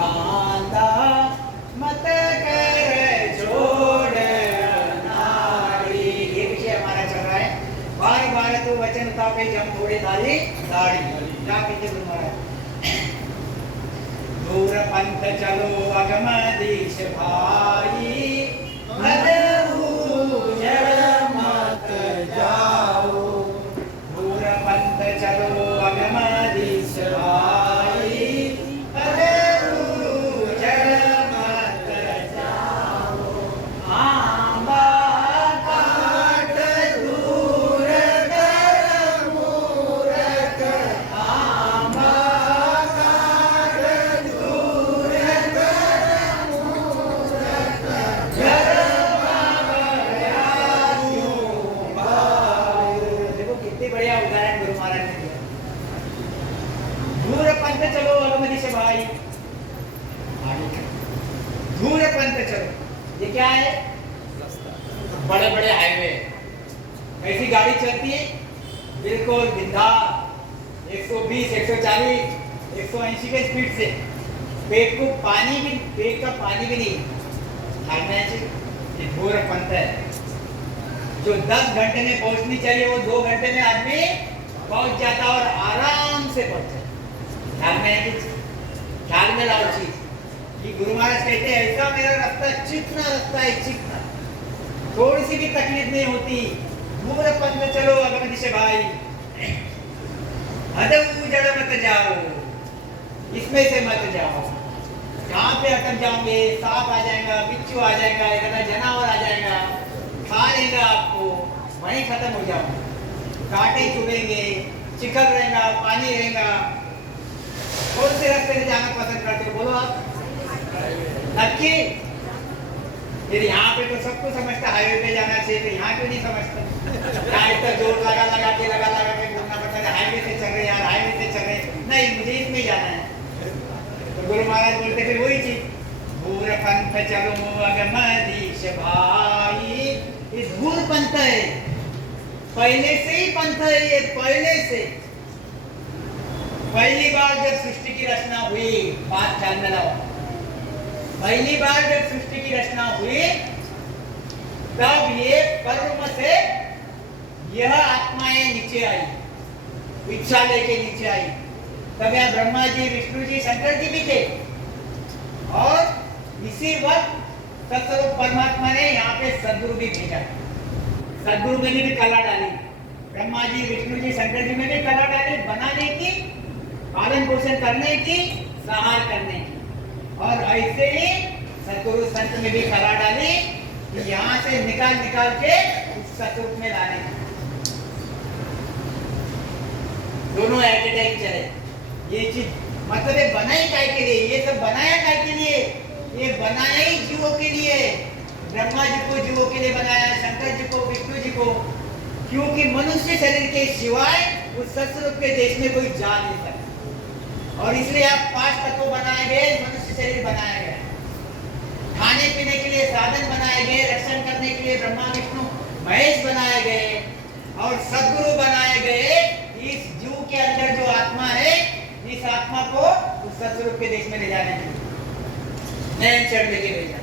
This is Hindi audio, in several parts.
कांदा मत कर छोड़ नारी। ये विषय हमारा चल रहा है। बार बार तो वचन था पे जम थोड़ी दाढ़ी क्या कहते गुरु महाराज। दूर पंथ चलो अगमदीश भाई, मत जाओ। दूर पंथ चलो अगमदीश भाई, मत जाओ। आंबा काट दूर कर मूरख, आंबा काट दूर कर मूरख, देखो कितने बढ़िया उदाहरण गुरु महाराज ने दिया। दूर पंथ चलो अगमदीश भाई, दूर पंथ चलो। ये क्या है? बड़े बड़े हाईवे, ऐसी गाड़ी चलती है बिल्कुल बिंदा 120, 140, 180 के स्पीड से। पेट का पानी भी नहीं खाना चाहिए। ये दूर पंथ है। जो 10 घंटे में पहुंचनी चाहिए वो 2 घंटे में आदमी पहुंच जाता और आराम से पहुंचता। ख्याल में लाओ चीज कि गुरु महाराज कहते हैं ऐसा मेरा रास्ता चिकना रास्ता है, चिकना, थोड़ी सी भी तकलीफ नहीं होती। दूर पंथ चलो अगमदीश भाई, जड़ मत जाओ, इसमें से मत जाओ। जहाँ पे अटक जाओगे सांप आ जाएगा, बिच्छू आ जाएगा, एक जानवर आ जाएगा, खा लेगा आपको, वहीं खत्म हो जाओगे। कांटे चुभेंगे, चिखल रहेगा, पानी रहेगा। कौन से रास्ते में जाना पसंद करते हो बोलो आप? नक्की? फिर यहाँ पे तो सबको समझता हाईवे पे जाना चाहिए, तो यहाँ क्यों नहीं समझता? यहाँ इतना जोर लगा के घूमना पड़ता है। हाईवे से चल रहे यार, हाईवे से चल रहे, नहीं मुझे इसमें जाना है। तो गुरु महाराज बोलते फिर वही चीज, दूर पंथ चलो अगमदीश भाई। ये दूर पंथ है, पहले से ही पंथ है ये, पहले से। पहली बार जब सृष्टि की रचना हुई, बात ध्यान में लाओ, पहली बार जब सृष्टि की रचना हुई तब ये परम से यह आत्माएं नीचे आई, इच्छा लेके नीचे आई। तब यहाँ ब्रह्मा जी, विष्णु जी, शंकर जी भी थे। और इसी वक्त सतस्वरूप परमात्मा ने यहाँ पे सदगुरु भी भेजा। सदगुरु में भी कला डाली, ब्रह्मा जी, विष्णु जी, शंकर जी में भी कला डाली, बनाने की, पालन पोषण करने की, संहार करने की। और ऐसे ही सतगुरु संत में भी कला डाली कि यहाँ से निकाल के उस सतरूप में लाने की। दोनों एट ए टाइम चले। ये चीज मतलब ये बनाई काय के लिए, ये सब बनाया काय के लिए? ये बनाया ही जीवों के लिए। ब्रह्मा जी को जीवों के लिए बनाया, शंकर जी को, विष्णु जी को, क्योंकि मनुष्य शरीर के सिवाय उस सतरूप के देश में कोई जा नहीं सकता। और इसलिए आप 5 तत्व बनाए गए, मनुष्य शरीर बनाया गया, खाने पीने के लिए साधन बनाए गए, रक्षण करने के लिए ब्रह्मा विष्णु महेश बनाए गए, और सदगुरु बनाए गए। इस जीव के अंदर जो आत्मा है, इस आत्मा को उस सतरूप के देश में ले जाने के लिए नयन चढ़ लेके भेजा।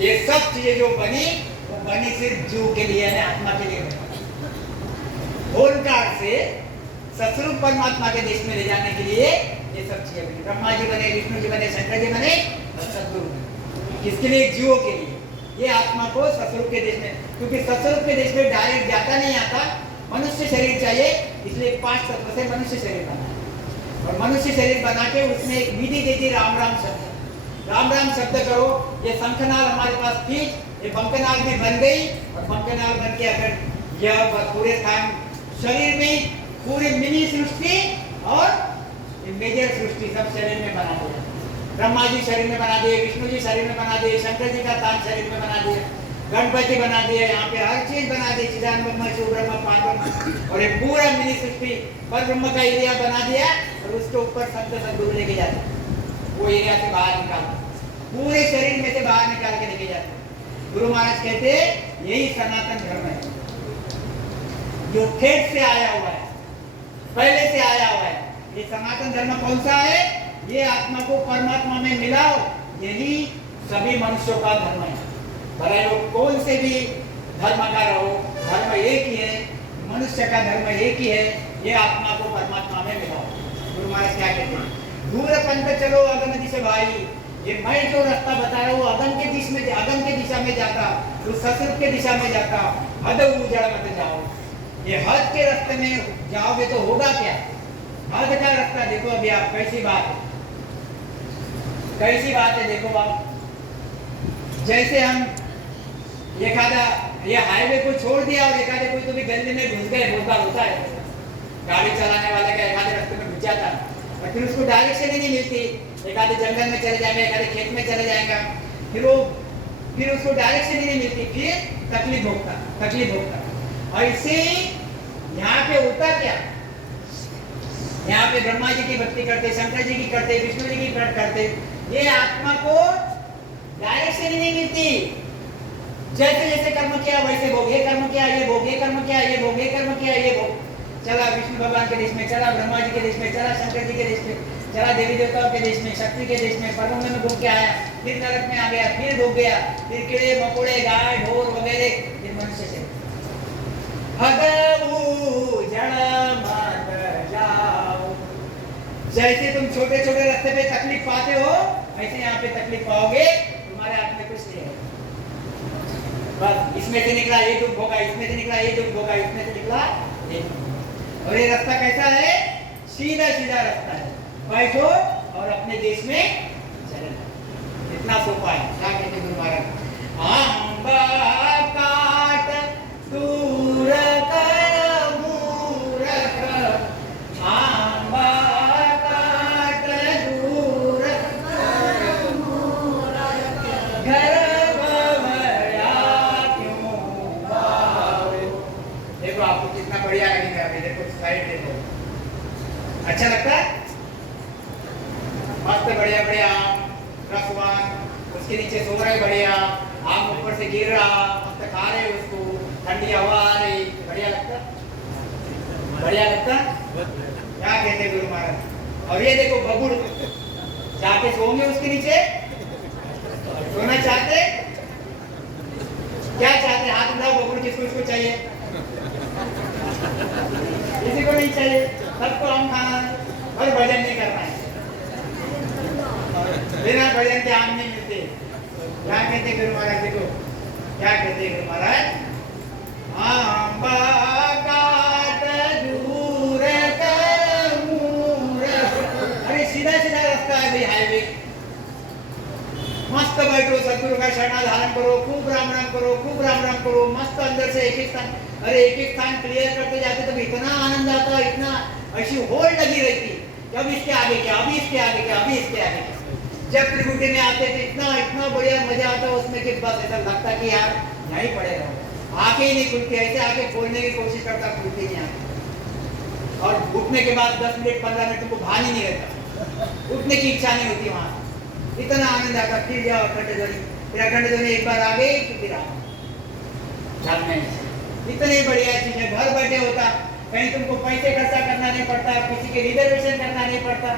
ये सब चीजें जो बनी, वो बनी सिर्फ जीव के लिए, आत्मा के लिए बनी। ओंकार से सतरूप परमात्मा के देश में ले जाने के लिए ये सब चीजें बनी। ब्रह्मा जी बने, विष्णु जी बने, शंकर जी बने, और सतगुरु बने। किसके लिए? जीवों के लिए। ये आत्मा को सतरूप के देश में, क्योंकि सतरूप के देश में डायरेक्ट जाता नहीं आता, मनुष्य शरीर चाहिए, इसलिए 5 तत्व से मनुष्य शरीर बना। और मनुष्य शरीर बना के उसमें एक विधि दे दी, राम राम शब्द। राम राम शब्द करो। ये शंखनाल हमारे पास थी, ये बंकनाल भी बन गई, और बंकनाल बन के अगर यह पूरे स्थान शरीर में पूरी मिनी सृष्टि और मेजर सृष्टि सब शरीर में बना दिया। ब्रह्मा जी शरीर में बना दिए, विष्णु जी शरीर में बना दिए, शंकर जी का तान शरीर में बना दिया, गणपति बना दिए, यहाँ पे हर चीज बना दी, चिदान ब्रह्म, शिव ब्रह्म, पार्वती, और ये पूरा मिनी सृष्टि पर ब्रह्म का एरिया बना दिया, और उसके ऊपर संत सदगुरु लेके जाते, वो एरिया से बाहर निकाल, पूरे शरीर में से बाहर निकाल के लेके जाते। गुरु महाराज कहते यही सनातन धर्म है, जो खेत से आया हुआ है, पहले से आया हुआ है। ये सनातन धर्म कौन सा है? ये आत्मा को परमात्मा में मिलाओ, यही सभी मनुष्यों का धर्म है। भले लोग कौन से भी धर्म का रहो, धर्म एक ही है, मनुष्य का धर्म एक ही है, ये आत्मा को परमात्मा में मिलाओ। गुरु महाराज क्या कहते हैं? दूर पंथ चलो अगम दिशा भाई, ये मैं जो रास्ता बता रहा हूँ अगम के दिशा में जाता, तो ससुर के दिशा में जाता, हद उजड़ मत जाओ। ये हद के रास्ते में जाओगे तो होगा क्या? हद का रास्ता देखो अभी आप, कैसी बात है देखो आप। जैसे हम एखादा ये हाईवे को छोड़ दिया और एखादे कोई तो भी गली में घुस गए, बहुत बार होता है, गाड़ी चलाने वाले का एखादे रास्ते में घुस जाता और फिर उसको डायरेक्शन ही नहीं मिलती, एखादे जंगल में चले जाएंगे, एखादे खेत में चले जाएगा, फिर उसको डायरेक्शन ही नहीं मिलती, फिर तकलीफ भोगता। ऐसे यहाँ पे होता क्या? यहाँ पे ब्रह्मा जी की भक्ति करते, शंकर जी की करते, विष्णु जी की करते, ये आत्मा को डायरेक्शन ही नहीं मिलती। जैसे जैसे कर्म किया वैसे भोग, ये कर्म किया ये भोग, ये कर्म किया ये भोग, ये कर्म किया ये भोग। चला विष्णु भगवान के देश में, चला ब्रह्मा जी के देश में, चला शंकर जी के देश में, चला देवी देवताओं के देश में, शक्ति के देश में, परमंगल में घूम के आया, फिर नरक में आ गया, फिर भोग गया, फिर कीड़े मकोड़े गाय ढोर वगैरह, फिर मनुष्य से जैसे तुम छोटे छोटे रास्ते पे तकलीफ पाते हो, ऐसे यहाँ पे तकलीफ पाओगे, तुम्हारे हाथ में कुछ नहीं है। बस इसमें से निकला ये दुख होगा, इसमें से निकला ये दुख होगा, इसमें से निकला ये। और ये रास्ता कैसा है? सीधा सीधा रास्ता है, बैठो और अपने देश में चले जाओ, इतना सोपा है। क्या कहते गुरु महाराज? आंबा काट दूर कर मूरख, आंबा काट दूर कर मूरख, घर आपको कितना बढ़िया लगेगा। अभी देखो स्लाइड देखो, अच्छा लगता है? मस्त बढ़िया बढ़िया आम रसवान, उसके नीचे सो रहे बढ़िया, आम ऊपर से गिर रहा, मस्त खा रहे उसको, ठंडी हवा आ रही, बढ़िया लगता? बढ़िया लगता? क्या कहते गुरु महाराज? और ये देखो बबुड़, जाके सोओगे उसके नीचे? सोना चाहते? क्या चाहते? हाथ उठाओ, बबुड़ किसको चाहिए? किसी को नहीं चाहिए, सबको आम खाना है और भजन नहीं करना है। बिना भजन के आम नहीं मिलते। क्या कहते गुरु महाराज? देखो क्या कहते गुरु महाराज? आंबा काट दूर कर मूरख। अरे सीधा सीधा रास्ता है भाई, हाईवे। मस्त बैठो, सदगुरु का शरण धारण करो, खूब राम राम करो, खूब राम राम करो, मस्त अंदर से एक एक स्थान, अरे एक एक स्थान क्लियर करते जाते तो इतना आनंद आता, इतना ऐसी होड़ लगी रहती, जब इसके आगे क्या, अभी इसके आगे क्या, अभी इसके आगे क्या। जब त्रिकुटी में आते थे इतना इतना बढ़िया मजा आता उसमें कि बस ऐसा लगता कि यार यहीं पड़े रहो, आंखें ही नहीं खुलती, ऐसे आके खोलने की कोशिश करता, खुलती नहीं आंखें। और उठने के बाद 10 मिनट 15 मिनट तुमको भान ही नहीं रहता, उठने की इच्छा नहीं होती, वहां इतना आनंद आता। फिर जाओ अखंड ध्वनि, फिर अखंड ध्वनि एक बार आ गई तो फिर आओ में। इतनी बढ़िया चीज है, घर बैठे होता, कहीं तुमको पैसे खर्चा करना नहीं पड़ता, किसी के रिजर्वेशन करना नहीं पड़ता,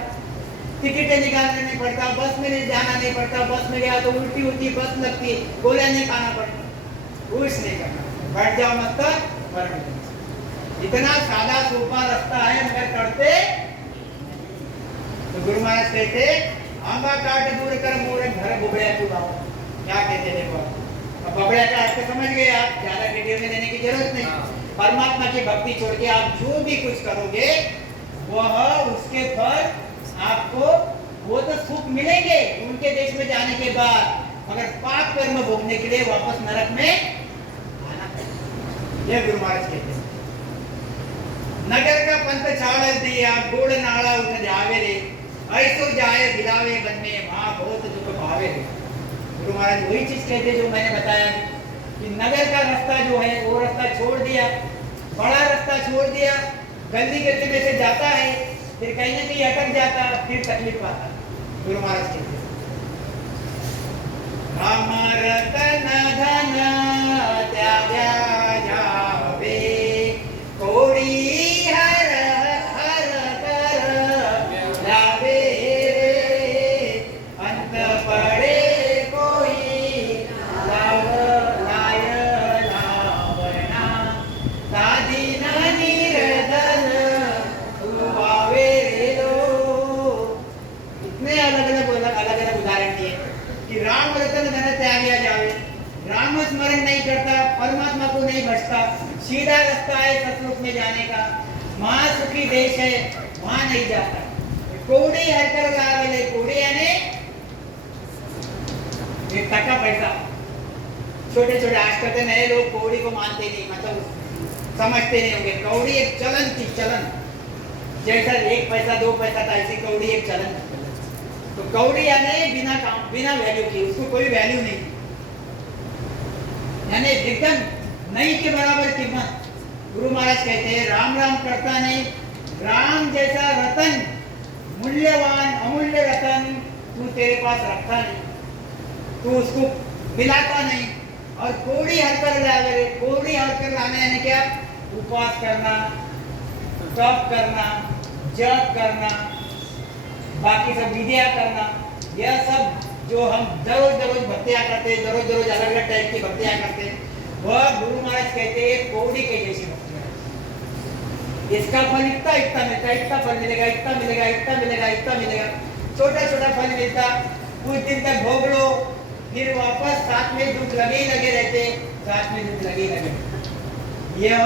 टिकटें निकालना नहीं पड़ता, बस में नहीं जाना नहीं पड़ता, बस में गया तो उल्टी उल्टी बस लगती, गोलियां नहीं खाना पड़ता, कुछ नहीं करना, बैठ जाओ मस्त। इतना सादा सोपा रास्ता है मगर करते। तो गुरु महाराज कहते आंबा काट दूर कर मूरख, घर बुबड़िया तू गाओ। क्या कहते देखो, अब बबड़िया का अर्थ समझ गए आप, ज्यादा डिटेल में देने की जरूरत नहीं। परमात्मा की भक्ति छोड़ के आप जो भी कुछ करोगे वह उसके फल आपको, वो तो सुख मिलेंगे उनके देश में जाने के बाद, मगर पाप कर्म भोगने के लिए वापस नरक में आना पड़ेगा। ये गुरु महाराज कहते हैं। नगर का पंथ छाड़ दिया, गोड़ नाड़ा उठ जावे रे, ऐसो जाए दिलावे बन में, वहां बहुत दुख भावे रे। गुरु महाराज वही चीज कहते जो मैंने बताया कि नगर का रास्ता जो है वो रास्ता छोड़ दिया, बड़ा रास्ता छोड़ दिया, गली गली में से जाता है, फिर कहीं ना कहीं अटक जाता, फिर तकलीफ आता। गुरु महाराज कहते राम रतन धन त्यागा जावे, कोड़ी हर हर कर लावे रे, स्मरण नहीं करता, परमात्मा को नहीं बचता, सीधा रास्ता है सतलोक में जाने का, महासुखी देश है, वहां नहीं जाता। कोड़ी हर कर लावेले, कोड़ी यानी एक टका पैसा। छोटे छोटे आज कल नए लोग कौड़ी को मानते नहीं, मतलब समझते नहीं होंगे। कौड़ी एक चलन थी, चलन जैसा 1 पैसा 2 पैसा था, ऐसी कौड़ी एक चलन। तो कौड़ी यानी बिना काम, बिना वैल्यू की, उसको कोई वैल्यू नहीं, यानी एकदम नहीं के बराबर कीमत। गुरु महाराज कहते हैं राम राम करता नहीं, राम जैसा रतन, मूल्यवान अमूल्य रतन तू तेरे पास रखता नहीं, तू उसको मिलाता नहीं। और कोड़ी हरकर लावे, कोड़ी हरकर लाना यानी क्या? उपवास करना, तप करना, जप करना, बाकी सब विधियां करना, यह सब जो हम दररोज भक्तियां करते हैं, दररोज अलग अलग टाइप की भक्तियां करते हैं, वह गुरु महाराज कहते हैं कोड़ी के जैसी भक्तियां। इसका फल इतना इतना मिलता है, इतना फल मिलेगा, इतना मिलेगा, इतना मिलेगा, इतना मिलेगा, छोटा छोटा फल मिलता, कुछ दिन तक भोग लो, फिर वापस साथ में दुख लगे ही लगे रहते, साथ में दुख लगे ही लगे। यह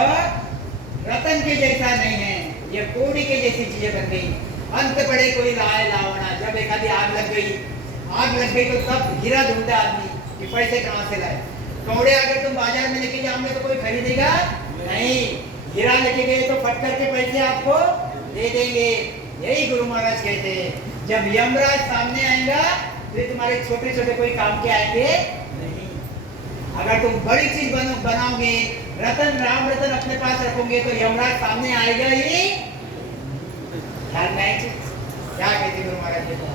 रतन के जैसा नहीं है, यह कोड़ी के जैसी चीजें बन गई। अंत पड़े कोई लाए लावना, जब एक आधी आग लग गई तो तब हीरा ढूंढता आदमी कि पैसे कहाँ से लाए। कौड़े अगर तुम बाजार में लेके जाओगे तो कोई खरीदेगा नहीं, हीरा लेके गए तो फट करके पैसे आपको दे देंगे। यही गुरु महाराज कहते हैं जब यमराज सामने आएगा फिर तुम्हारे छोटे छोटे कोई काम के आएंगे नहीं। अगर तुम बड़ी चीज बनाओगे, रतन राम रतन अपने पास रखोगे तो यमराज सामने आएगा ही नहीं। क्या कहते गुरु महाराज के पास?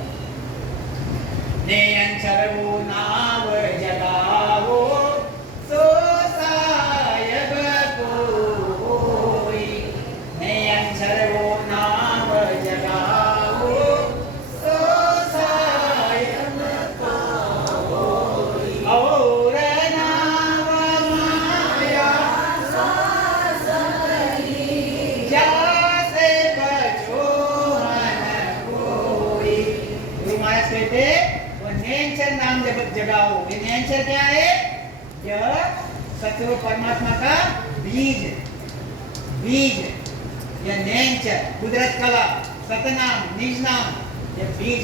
नेयंचर वो नाव जगावो सो सायब कोई, नेयंचर वो नाव जगावो सो सायब कोई, और नाव माया जासे बचो मन कोई। गुरु महाराज कहते नेंचर नाम जगाओ। ये नेंचर क्या है? यह सत्य परमात्मा का बीज, बीज यह नेंचर, कुदरत कला, सतनाम, निज नाम, यह बीज।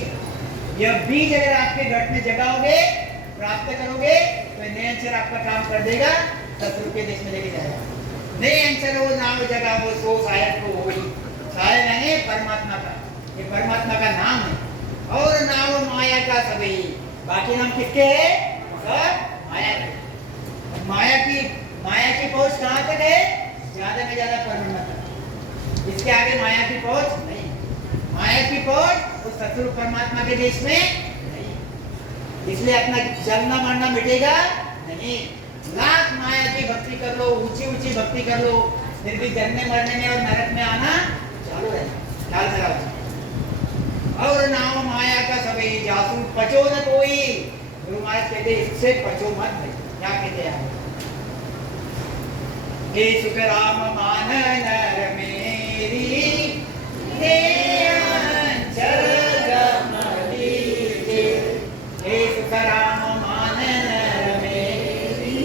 यह बीज अगर आपके घट में जगाओगे, प्राप्त करोगे तो नेंचर आपका काम कर देगा, सत्य के देश में लेके जाएगा। नेंचर वो नाम जगाओ सो सायब को होई, सायब यानी परमात्मा का, ये परमात्मा का नाम है। और नाम माया का सभी, बाकी नाम किसके है? सब माया के। माया की पहुंच कहां तक है? ज्यादा में ज्यादा परमात्मा तक, इसके आगे माया की पहुंच नहीं। माया की पहुंच उस सतगुरु परमात्मा के देश में नहीं, इसलिए अपना जलना मरना मिटेगा नहीं। लाख माया की भक्ति कर लो, ऊंची ऊंची भक्ति कर लो, फिर भी जलने मरने में और नरक में आना चालू रहेगा। ख्याल करा और नाम माया का सभी जासू पचो न कोई। गुरु महाराज कहते इससे पचो मत। क्या कहते हैं? हे सुख राम मान नर मेरी, हे सुख राम मान नर मेरी,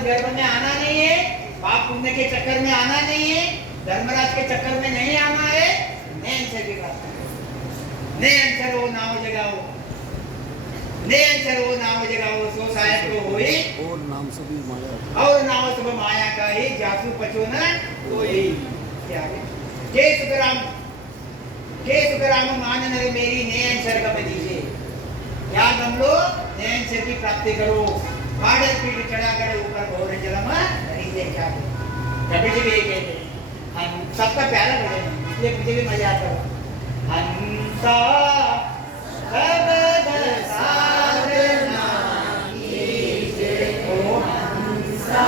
गर्भ में आना नहीं है, पाप पुण्य के चक्कर में आना नहीं है, धर्मराज के चक्कर में नहीं आना है। नेंचर की बात, नेंचर वो नाव जगाओ, नेंचर वो नाव जगाओ सो सायब को होई, और नाम सब माया का ही जासू पचो न कोई। क्या है? के सुखराम मान नर मेरी, नेंचर का दीजिए। क्या हम लोग नेंचर की प्राप्ति करो। पाड़ल पीठ चढ़ा कर ऊपर घोर जलम नहीं दे। क्या कभी भी ये कहते हम सबका प्यारा भजन है, इसलिए मुझे भी मजा आता है। हंसा सबद साधना कीजे, ओ हंसा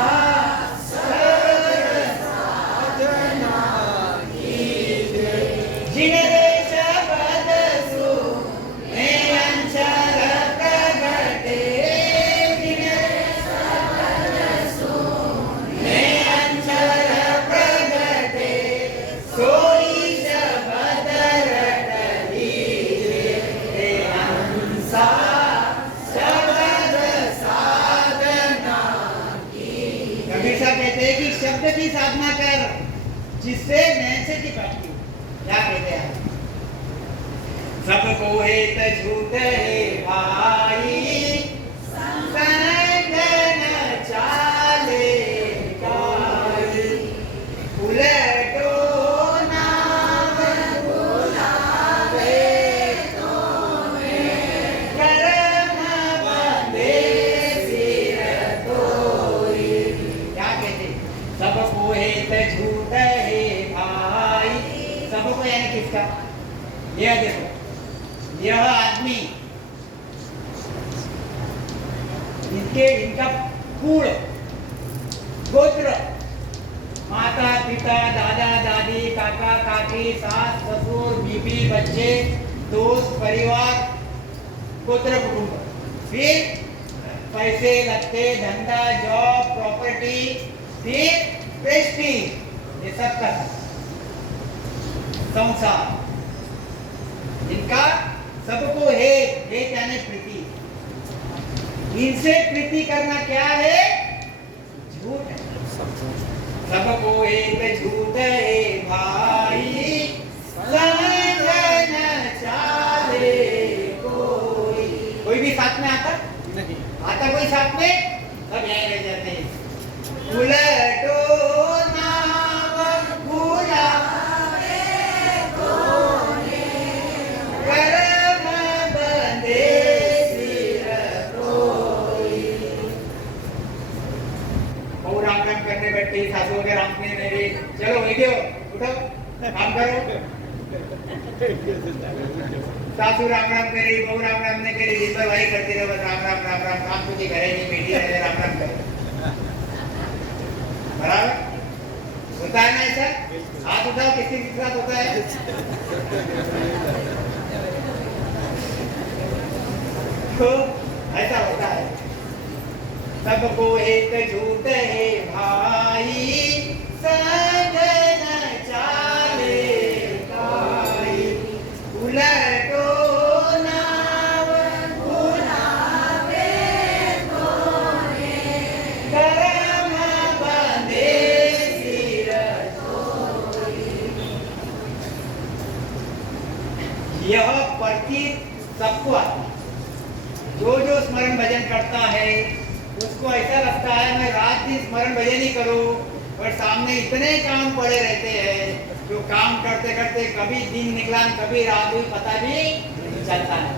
जिससे नैंसे की प्राप्ति हो। क्या कहते हैं? सबको हेत झूठ है भाई, संग न चाले काई, उलटो नाम बुलावे तोहे, कर्म बंधे सिर तोई। क्या कहते? सबको हेत झूठ है भाई, सबको यानी किसका? यह देखो, यह आदमी, इनका कुल, गोत्र, माता पिता, दादा दादी, काका काकी, सास ससुर, बीबी, बच्चे, दोस्त, परिवार, गोत्र कुटुंब, फिर पैसे लगते, धंधा, जॉब, प्रॉपर्टी, फिर प्रेस्टीज, ये सब का संसार, इनका सबको है यानी प्रीति। इनसे प्रीति करना क्या है? झूठ है। सबको एक झूठ है भाई, संग न चाले कोई। कोई भी साथ में आता नहीं, आता कोई साथ में, सब यहीं रह जाते हैं। उलटो नाम बुलावे तोहे, कर्म बंधे सिर तोई। बहु राम राम करने बैठी, सासू के राम ने मेरी, चलो बैठो, उठो, काम करो। सासू राम राम करी, बहु राम राम ने करी, दिन भर वही करती रहो, बस राम राम राम राम, काम तुझे घरे नहीं, बैठी रहे, राम राम करे। बराबर होता है ना ऐसा? हाथ उठाओ, किसके साथ होता है? तो ऐसा होता है। सबको एक झूठ है भाई, संग न चाले काई, उलटो नाम बुलावे तोहे, कर्म बंधे सिर तोई। यह प्रतीत सबको आता है। जो स्मरण भजन करता है उसको ऐसा लगता है मैं रात दिन स्मरण भजन ही करूं, पर सामने इतने काम पड़े रहते हैं, जो काम करते करते कभी दिन निकला, कभी रात हुई, पता भी नहीं चलता है।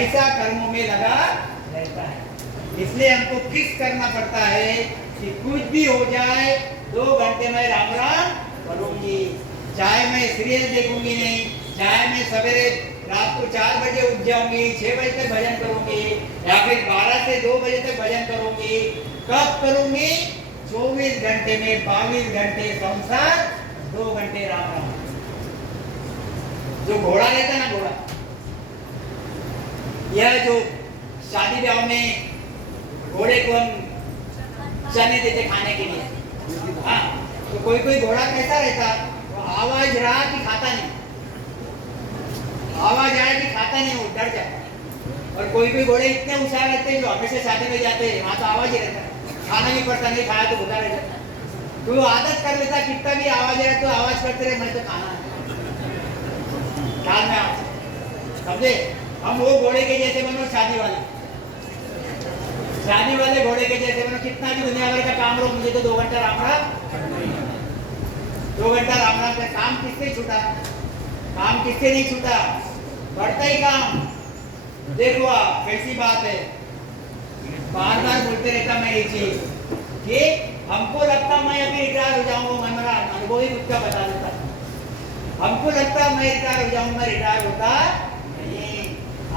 ऐसा कर्मों में लगा रहता है। इसलिए हमको फिक्स करना पड़ता है कि कुछ भी हो जाए 2 घंटे में राम राम करूंगी, चाहे मैं सीरियल देखूंगी नहीं, चाहे मैं सवेरे रात को 4 बजे उठ जाऊंगी, 6 बजे तक भजन करूंगी, या फिर 12 से 2 बजे तक भजन करूंगी। कब करूंगी? 24 घंटे में 22 घंटे संसार, 2 घंटे राम राम। जो घोड़ा रहता है ना, घोड़ा, यह जो शादी ब्याह में घोड़े को हम चने देते खाने के लिए, हाँ, तो कोई कोई घोड़ा कैसा रहता, वो आवाज रहा कि खाता नहीं, आवाज आए कि खाता नहीं, वो डर जाता। और कोई भी घोड़े इतने होशियार रहते हैं जो हमेशा शादी में जाते हैं, वहां तो आवाज ही रहता है, खाना नहीं पड़ता, नहीं खाया तो भूखा रह जाता। तो वो आदत कर लेता, कितना भी आवाज है तो आवाज करते रहे, मैं तो खाना है, ख्याल में आप समझे। हम वो घोड़े के जैसे बनो, शादी वाले घोड़े के जैसे बनो, कितना भी दुनिया भर का काम लो, मुझे तो 2 घंटा राम राम, 2 घंटा राम राम का काम किससे छूटा? काम किससे नहीं छूटा? बढ़ता ही काम। देखो आप कैसी बात है, बार बार बोलते रहता मैं ये चीज कि हमको लगता मैं अभी रिटायर हो जाऊंगा, मैं मेरा अनुभव ही खुद का बता देता, हमको लगता मैं रिटायर हो जाऊंगा, मैं रिटायर होता नहीं।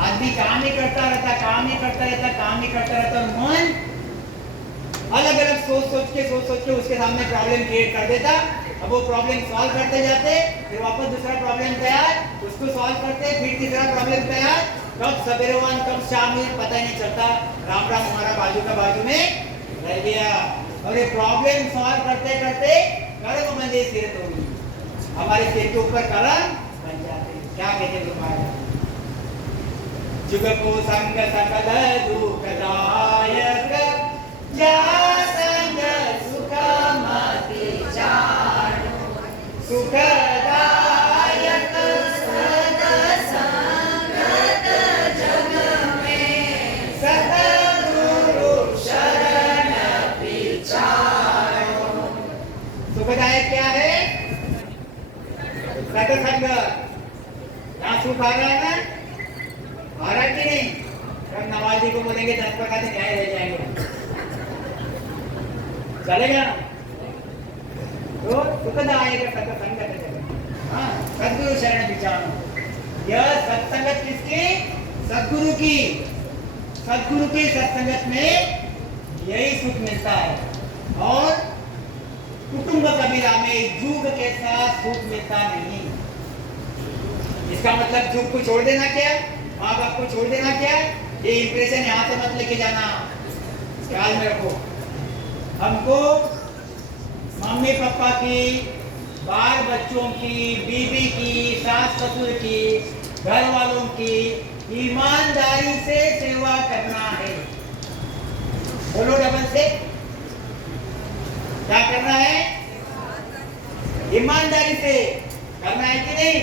आदमी काम ही करता रहता, काम ही करता रहता, काम ही करता रहता, और मन अलग अलग सोच सोच के उसके सामने प्रॉब्लम क्रिएट कर देता। अब वो प्रॉब्लम सॉल्व करते जाते, फिर वापस दूसरा प्रॉब्लम तैयार, उसको सॉल्व करते, फिर तीसरा प्रॉब्लम तैयार, कब सवेरे हुआ कब शाम हुई पता ही नहीं चलता, राम राम हमारा बाजू का बाजू में रह गया। और ये प्रॉब्लम सॉल्व करते करते कर्म बंधे सिर तोड़ी, हमारे सिर के ऊपर कलम बन जाते। क्या कहते तुम्हारे? जुग को संग सकल दुखदायक, जा संग सुख मति जानो, सुखदायक सत्संगत जग में सतगुरु शरण विचारो। सुखदायक क्या है? सत्संग। यहाँ सुख आ रहा है ना, आ रहा कि नहीं? जब नवाजी को बोलेंगे 10 प्रकार से न्याय रह जाएंगे, चलेगा? तो सुखदायक सत्संगत जग। हाँ, सद्गुरु शरण विचारो। यह सत्संगत किसकी? सद्गुरु की। सद्गुरु के सत्संगत में यही सुख मिलता है। और कुटुंब कबीरा में जुग के साथ सुख मिलता नहीं। इसका मतलब जुग को छोड़ देना क्या? माँ बाप को छोड़ देना क्या? ये इंप्रेशन यहाँ से मत लेके जाना, ख्याल में रखो। हमको मम्मी पापा की, बाल बच्चों की, बीबी की, सास ससुर की, घर वालों की ईमानदारी से सेवा करना है। बोलो डबल से, क्या करना है? ईमानदारी से करना है कि नहीं?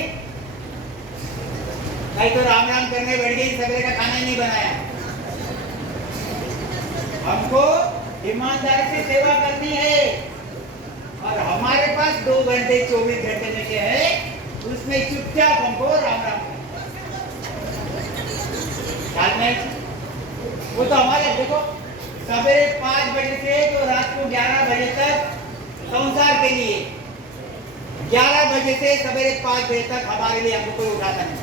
नहीं तो राम राम करने बैठ गई, सवेरे का खाना ही नहीं बनाया। हमको ईमानदारी से सेवा करनी है। और हमारे पास 2 घंटे 24 घंटे में क्या है, उसमें चुपचाप हमको राम राम करना। वो तो हमारे, देखो सवेरे 5 बजे से तो रात को 11 बजे तक संसार के लिए, 11 बजे से सवेरे 5 बजे तक हमारे लिए हमको कोई उठाता नहीं।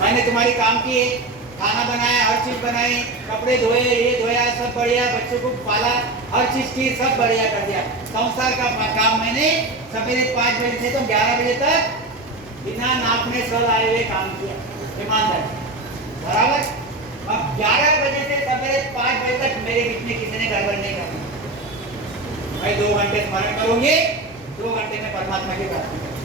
मैंने तुम्हारी काम किए, खाना बनाया, हर चीज बनाई, कपड़े धोए, ये धोया, सब बढ़िया, बच्चों को पाला, हर चीज की, सब बढ़िया कर दिया। संसार का काम मैंने सवेरे 5 बजे से तो 11 बजे तक बिना नापने सर आए हुए काम किया, ईमानदार, बराबर। अब 11 बजे से सवेरे 5 बजे तक मेरे बीच में किसी ने गड़बड़ नहीं करनी। मैं 2 घंटे स्मरण करूंगी, 2 घंटे में परमात्मा की प्रार्थना करूंगी।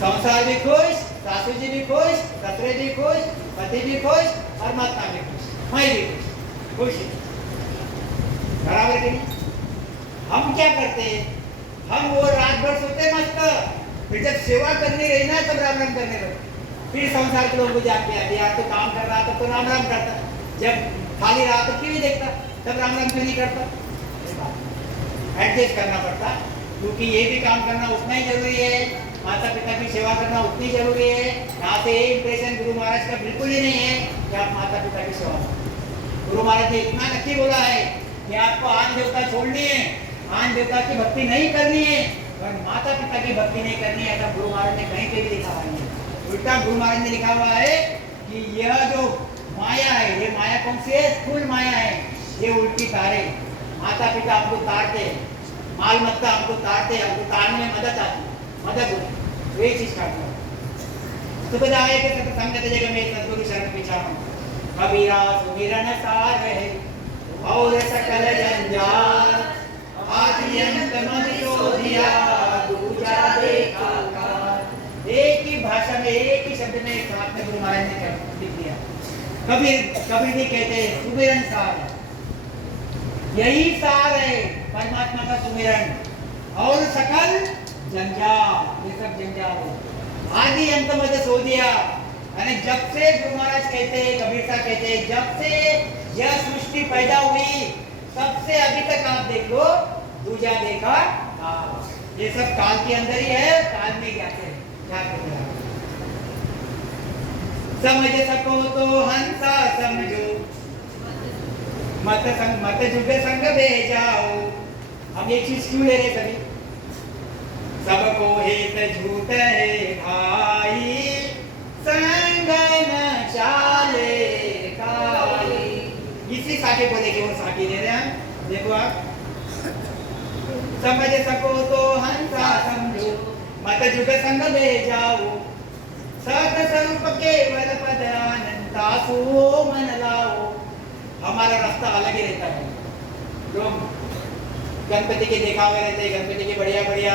संसार भी खुश, सासू जी भी खुश, ससुरे भी खुश, पति भी खुश, परमात्मा भी खुश, मैं भी खुश, खुश। बराबर कि नहीं? हम क्या करते हैं? हम वो रात भर सोते मस्त, फिर जब सेवा करनी रही ना तब राम राम करने लगते। फिर संसार के लोगों को जाके यार तो काम कर रहा था तो राम राम करता, जब खाली रहा तो क्यों नहीं देखता, तब राम राम क्यों नहीं करता? एडजस्ट करना पड़ता, क्योंकि ये भी काम करना उतना ही जरूरी है, माता पिता की सेवा करना उतनी जरूरी है। यहाँ से ये इंप्रेशन गुरु महाराज का बिल्कुल ही नहीं है कि आप माता पिता की सेवा करें। गुरु महाराज ने इतना नक्की बोला है कि आपको आन देवता छोड़नी है, आन देवता की भक्ति नहीं करनी है, और माता पिता की भक्ति नहीं करनी है। ऐसा गुरु महाराज ने कहीं पे भी लिखा है। उल्टा गुरु महाराज ने लिखा हुआ है कि यह जो माया है, ये माया कौन सी है? स्थूल माया है। ये उल्टी तारे, माता पिता हमको तारते, माल मत्ता हमको तारते, हमको तारने में मदद आती, मदद होती, वही चीज काटना। सुखदायक सत्संगत जग में सद्गुरु शरण विचारो। कबीरा सुमिरन सार है और सकल जंजाल, आदि अंत मद शोधिया दूजा देखा काल। एक ही भाषा में, एक ही शब्द में, एक साथ में गुरु महाराज ने लिख दिया। कबीर भी कहते हैं सुमिरन सार, यही सार है परमात्मा का सुमिरन। और सकल जंजाल, ये सब जंजाल है। आदि अंत मद शोधिया, यानी जब से गुरु महाराज कहते हैं, कबीर साहब कहते हैं, जब से यह सृष्टि पैदा हुई तब से अभी तक आप देख लो, दूजा देखा काल। ये सब काल के अंदर ही है, काल में जाते हैं, क्या कहते हैं? समझ सको तो हंसा समझो, मत जुग संग भेजाओ। हम ये चीज क्यों ले रहे सभी? सबको हेत झूठ है भाई, संग न चाले काई। इसी साके को देखिए, वो साके ले रहे हैं, देखो आप। समझ सको तो हंसा समझो, मत जुग संग भेजाओ। सत स्वरूप केवल पद अनंता सो मन लाओ। हमारा रास्ता अलग ही रहता है। लोग गणपति के दिखावे रहते हैं, गणपति के बढ़िया बढ़िया,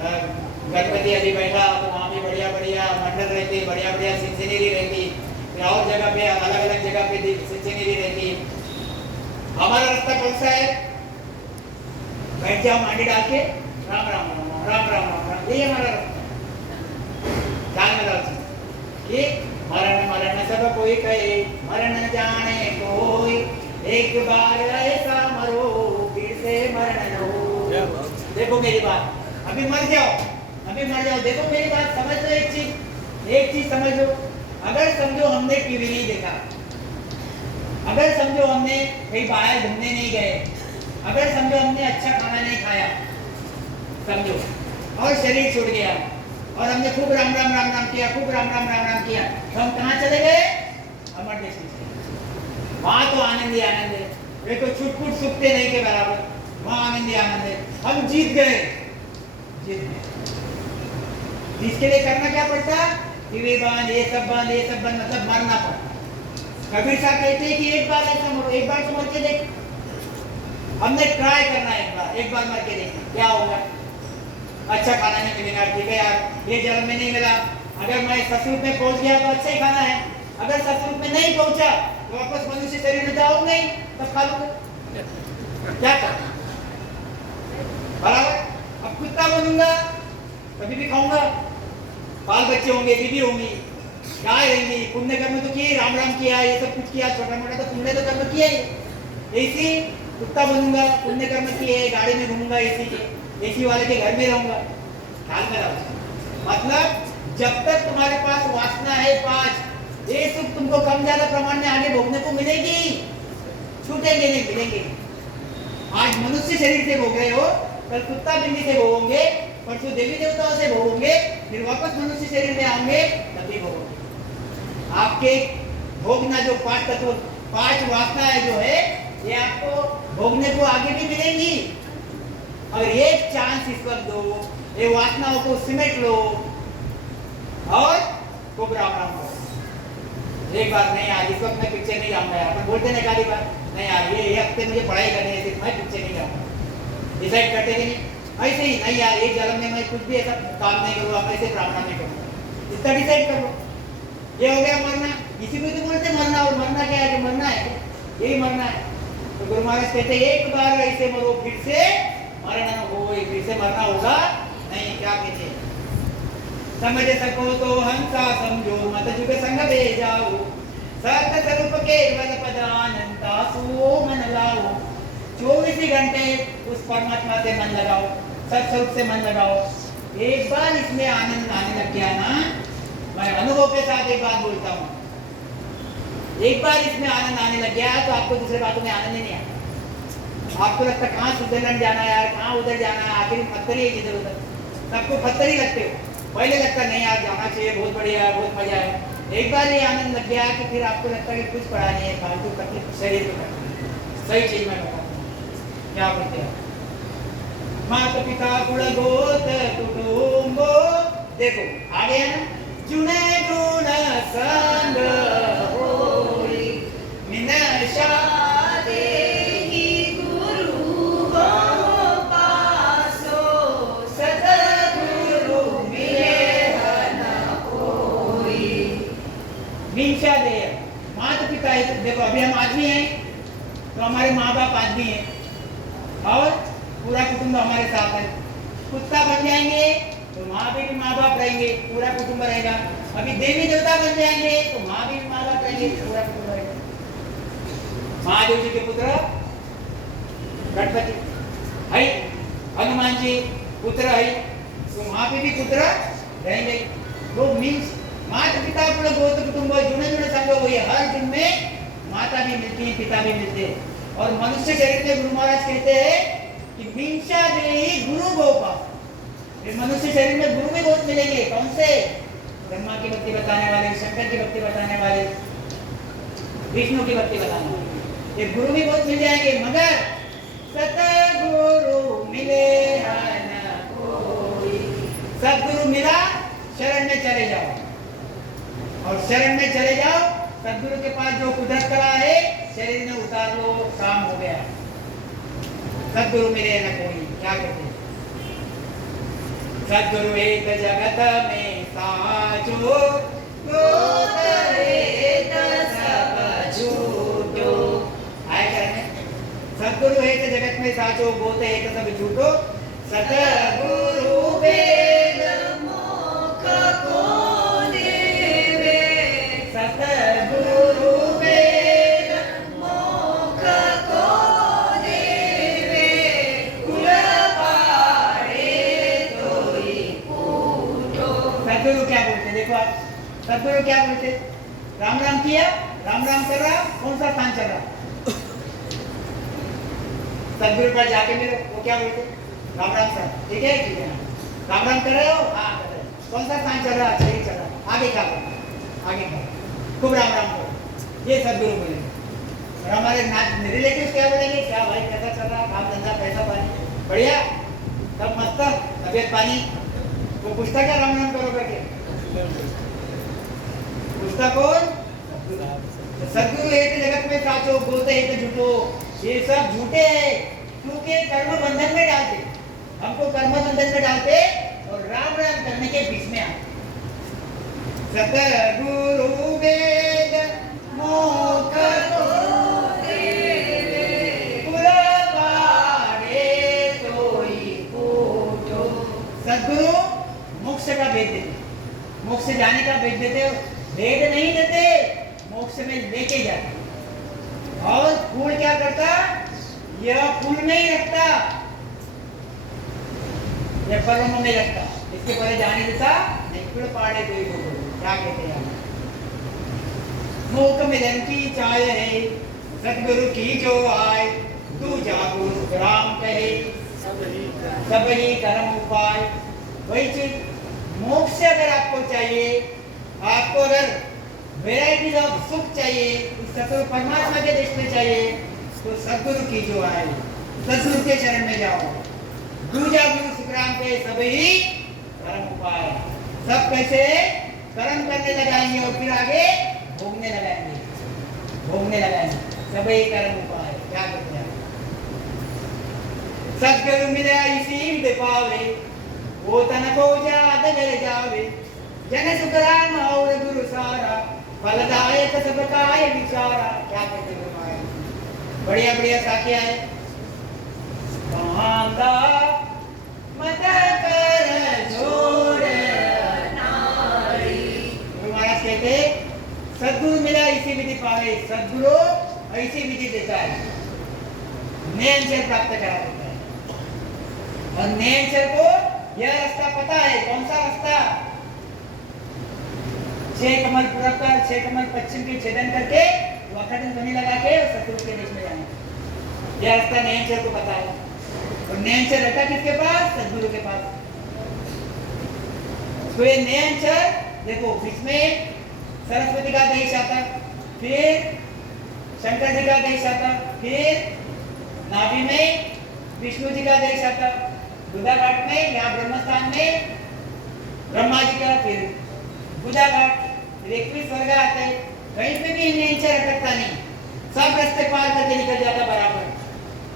गणपति अभी बैठा तो वहाँ भी बढ़िया बढ़िया मंडल रहते, बढ़िया बढ़िया सिंसिनरी रहती, और जगह पे अलग अलग जगह पे सिंसिनरी रहती। हमारा रास्ता कौन सा है? बैठ जाओ मांडी डाल के, राम राम राम राम राम राम राम, यही हमारा रास्ता है। ध्यान में रखो कि मरण मरण सब कोई कहे, मरण जाने कोई, एक बार ऐसा मरो फिर से मरण न हो। देखो मेरी बात, अभी मर जाओ, अभी मर जाओ, देखो मेरी बात समझ लो, एक चीज समझ लो। अगर समझो हमने टीवी नहीं देखा, अगर समझो हमने कहीं बाहर घूमने नहीं गए, अगर समझो हमने अच्छा खाना नहीं खाया, समझो, और शरीर छूट गया और हमने खूब राम राम राम राम किया, खूब राम राम राम राम किया, तो हम कहाँ चले गए? अमर देश में। वहां तो आनंद ही आनंद है, वे तो छुटपुट सुखते नहीं के बराबर, वहां आनंद ही आनंद है। हम जीत गए, जीत गए। इसके लिए करना क्या पड़ता? टीवी बंद, ये सब बंद, ये सब बंद, मतलब मरना पड़ता। कबीर साहब कहते हैं कि एक बार ऐसा मरो, एक बार तो मर के देख। हमने ट्राई करना है, एक बार मर के देख क्या होगा। अच्छा खाना नहीं मिलेगा, ठीक है यार, ये जन्म में नहीं मिला, अगर मैं सतयुग में पहुंच गया तो अच्छा ही खाना है, अगर सतयुग में नहीं पहुंचा तो वापस मनुष्य शरीर में जाऊंगा नहीं, तब खा लूंगा, क्या करना बराबर। अब कुत्ता बनूंगा कभी भी खाऊंगा, बाल बच्चे होंगे, बीवी होंगी, गाय रहेंगी, पुण्य कर्म तो किए, राम राम किया, ये सब कुछ किया, छोटा मोटा तो पुण्य तो कर्म किया ही। ऐसी कुत्ता बनूंगा, पुण्य कर्म किए, गाड़ी में घूमूंगा, एसी के, एसी वाले के घर में रहूंगा। ख्याल में रखो, मतलब जब तक तुम्हारे पास वासना है 5, ये सुख तुमको कम ज्यादा प्रमाण में आगे भोगने को मिलेगी, छूटेंगे नहीं, मिलेंगे। आज मनुष्य शरीर से भोग रहे हो, कल कुत्ता बिल्ली से भोगोगे, परसों देवी देवताओं से भोगोगे, फिर वापस मनुष्य शरीर में आएंगे, तभी भोगोगे। आपके भोगना जो 5 तत्व, 5 वासनाएं जो है, ये आपको भोगने को आगे भी मिलेंगी। अगर एक चांस इस वक्त दो, ये वासनाओं को सिमट लो और खूब राम राम करो। एक बार नहीं यार, इस वक्त मैं पिक्चर नहीं जाऊंगा यार, अपन बोलते ना काली बात, नहीं यार ये हफ्ते मुझे पढ़ाई करनी है, सिर्फ मैं पिक्चर नहीं जाऊंगा। डिसाइड करते कि नहीं, ऐसे ही नहीं यार, एक जन्म में मैं कुछ भी ऐसा काम नहीं करूँगा, ऐसे प्रार्थना नहीं करूँगा, इसका डिसाइड कर लो। ये हो गया मरना। इसी को तो बोलते मरना, और मरना क्या है? मरना है, यही मरना है। तो गुरु महाराज कहते एक बार ऐसे मरो फिर से मरण न हो, फिर से मरना होगा नहीं। क्या कहते हैं? समझ सको तो हंसा समझो, मत जुग संग दे जाओ, सत स्वरूप केवल पदानंता सो मन लाओ। 24 घंटे उस परमात्मा से मन लगाओ, सत्स्वरूप से मन लगाओ। एक बार इसमें आनंद आने लग गया ना, मैं अनुभव के साथ एक बात बोलता हूँ, एक बार इसमें आनंद आने लग गया तो आपको दूसरे बातों में आनंद ही नहीं आता। आपको लगता है कहाँ स्विट्जरलैंड जाना है यार, कहाँ उधर जाना है, आखिर पत्थर ही इधर उधर, सबको पत्थर ही लगते हो। पहले लगता नहीं यार जाना चाहिए, बहुत बढ़िया है, बहुत मजा है। एक बार ये आनंद लग गया कि फिर आपको लगता है कि कुछ पढ़ा नहीं है, फालतू तकलीफ शरीर को करना। सही चीज मैं बताता हूँ, क्या बोलते हैं? माता पिता कुल गोत कुटुंब, देखो आ गया ना, चुने गुण संग होई, मिनशा देहि गुरु बहु पासो, सतगुरु मिले न कोई। मिनशा दे, माता पिता है, देखो अभी हम आदमी हैं तो हमारे माँ बाप आदमी हैं और पूरा कुटुंब हमारे साथ है। कुत्ता बन जाएंगे तो वहाँ भी माँ बाप रहेंगे, पूरा कुटुंब रहेगा। अभी देवी देवता बन जाएंगे तो वहाँ भी माँ बाप रहेंगे, पूरा कुटुंब रहेगा। महादेव जी के पुत्र गणपति है, हनुमान जी पुत्र है, तो वहाँ पे भी पुत्र रहेंगे। वो मीन्स माता पिता कुल गोत्र कुटुंब जुड़े जुड़े संग हुए, हर दिन में माता भी मिलती है, पिता भी मिलते हैं। और मनुष्य शरीर में गुरु महाराज कहते हैं कि मिंशा देहि गुरु गोपा, मनुष्य शरीर में गुरु भी बहुत मिलेंगे। कौन से? ब्रह्मा की भक्ति बताने वाले, शंकर की भक्ति बताने वाले, विष्णु की भक्ति बताने वाले, ये गुरु भी बहुत मिल जाएंगे। मगर सतगुरु मिले न कोई, सतगुरु मिला शरण में चले जाओ, और शरण में चले जाओ, सतगुरु के पास जो कुदरत करा है शरीर में उतार लो, काम हो गया। सतगुरु मिले न कोई, क्या कहते हैं? सतगुरु एक जगत में साचो, गोत एक सब झूठो। आए करने, सतगुरु एक जगत में साचो, गोत एक सब झूठो, सतगुरु सदगुरु क्या बोलते? राम राम किया, राम राम कर रहा, कौन सा स्थान चल रहा? सदगुरु पर जाके मिलो, वो क्या बोलते? राम राम सर, ठीक है ठीक है, राम राम कर रहे हो, हाँ कर रहे हो, कौन सा स्थान चल रहा? अच्छा ही चल रहा, आगे क्या करो, आगे क्या, खूब राम राम करो, ये सदगुरु बोलेंगे। और हमारे रिलेटिव्स क्या बोलेंगे? क्या भाई कैसा चल रहा, काम धंधा पैसा पानी बढ़िया, सब मस्त, तबियत पानी? वो पूछता क्या राम राम करो करके? पूछता कौन? सदगुरु एक जगत में साचो, बोलते हैं तो झूठो, ये सब झूठे हैं, क्योंकि कर्म बंधन में डालते, हमको कर्म बंधन में डालते और राम राम करने के बीच में आते। सतगुरु वेद मोक्ष सदगुरु मोक्ष का भेद देते, मोक्ष जाने का भेद देते, भेद नहीं देते, मोक्ष में लेके जाते। और फूल क्या करता? यह फूल में ही रखता, यह फलों में रखता, इसके परे जाने देता नहीं। पेड़ पाड़े कोई क्या कहते हैं? मोक्ष मिलन की चाय है, सदगुरु की जो आए, तू जागो राम कहे, सब ही कर्म उपाय। वही चीज मोक्ष अगर आपको चाहिए, आपको अगर वैरायटी ऑफ सुख चाहिए, सतगुरु परमात्मा के देश में चाहिए, तो सदगुरु की जो आए, सदगुरु के चरण में जाओ। दूजा गुरु सुखराम के सब ही कर्म उपाय, सब कैसे कर्म करने लगाएंगे और फिर आगे भोगने लगाएंगे, भोगने लगाएंगे, सब ही कर्म उपाय। क्या कहते हैं? सदगुरु मिला इसी विद पावे, वो तन को जात घर जावे, जन सुखराम और गुरु सारा, फलदायक सब काय विचारा। क्या कहते हैं? बढ़िया बढ़िया साखिया है। बांधा मत कर जोड़ नारी, गुरु महाराज कहते सदगुरु मिला इसी विधि पावे, सदगुरु ऐसी विधि देता है, नैनचर प्राप्त करा देता है। और नैनचर को यह रास्ता पता है, कौन सा रास्ता? 6 कमल पूरब का, 6 कमल पश्चिम के छेदन करके वखड़न ध्वनि लगा के सतगुरु के देश में जाना, यह रास्ता नैनचर को पता है। और नैनचर रहता किसके पास? सदगुरु के पास। तो ये नैनचर देखो, इसमें सरस्वती का देश आता, फिर शंकर जी का देश आता, फिर नाभि में विष्णु जी का देश आता, बुधा घाट में यहाँ ब्रह्मस्थान में ब्रह्मा जी का, फिर बुधा घाट, फिर 21 स्वर्ग आते हैं। कहीं पे भी नेचर अटकता नहीं, सब रास्ते पार करके निकल जाता बराबर।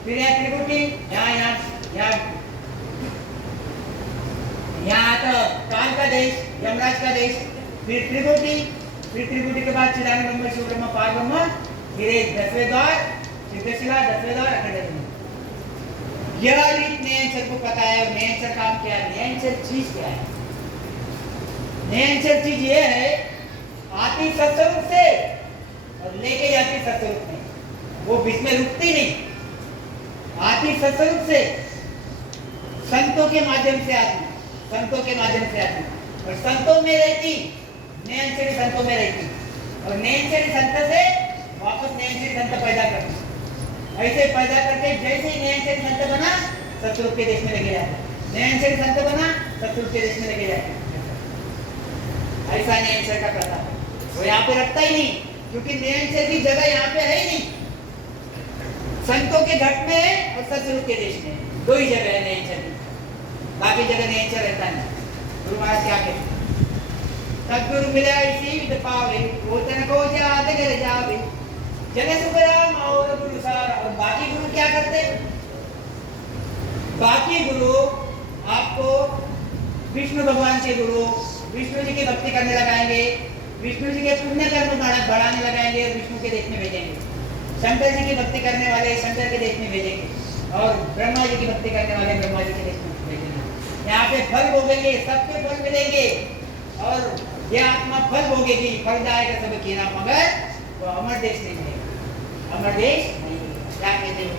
फिर यहाँ त्रिकुटी, यहाँ तो काल का देश, यमराज का देश, फिर त्रिकुटी के बाद चिदानंद ब्रह्म, शिव ब्रह्म, पार ब्रह्म, फिर 10वें द्वार, सिद्धशिला, 10वें द्वार, अखंड। यह रीत नैनचर को पता है। और नैनचर काम क्या है? नैनचर चीज क्या है? नैनचर चीज ये है, आती सत्स्वरूप से और लेके जाती सत्स्वरूप में, वो बीच में रुकती नहीं। आती सत्स्वरूप से, संतों के माध्यम से आती, संतों के माध्यम से आती, और संतों में रहती, नैनचरी संतों में रहती, और नैनचरी संत से वापस नैनचरी संत पैदा करती। ऐसे पैदा करके जैसे ही नैनचरी संत बना, सतरूप के देश में लेके जाता, नैनचरी संत बना, सतरूप के देश में लेके जाता। ऐसा नैनचर का प्रताप है। वो यहाँ पे रखता ही नहीं, क्योंकि नैनचर की जगह यहाँ पे है ही नहीं। संतों के घट में है और सतरूप के देश में, दो ही जगह है नैनचर की, बाकी जगह नैनचर रहता नहीं। गुरु महाराज क्या कहते? सदगुरु मिला इसी विध पावे, वो तन को जात घर जावे, जन सुखराम और गुरु सारा। और बाकी गुरु क्या करते? बाकी गुरु आपको विष्णु भगवान के गुरु विष्णु जी की भक्ति करने लगाएंगे, विष्णु जी के पुण्य कर्म बढ़ाने लगाएंगे और विष्णु के देश में भेजेंगे। शंकर जी की भक्ति करने वाले शंकर के देश में भेजेंगे, और ब्रह्मा जी की भक्ति करने वाले ब्रह्मा जी के देश में भेजेंगे। यहाँ पे फल भोगेंगे, सबके फल मिलेंगे, और यह आत्मा फल भोगेगी, फल जाएगा सब की नाम, मगर वो अमर देश नहीं मिलेगा, अमर देश नहीं मिलेगा। क्या कहते हैं?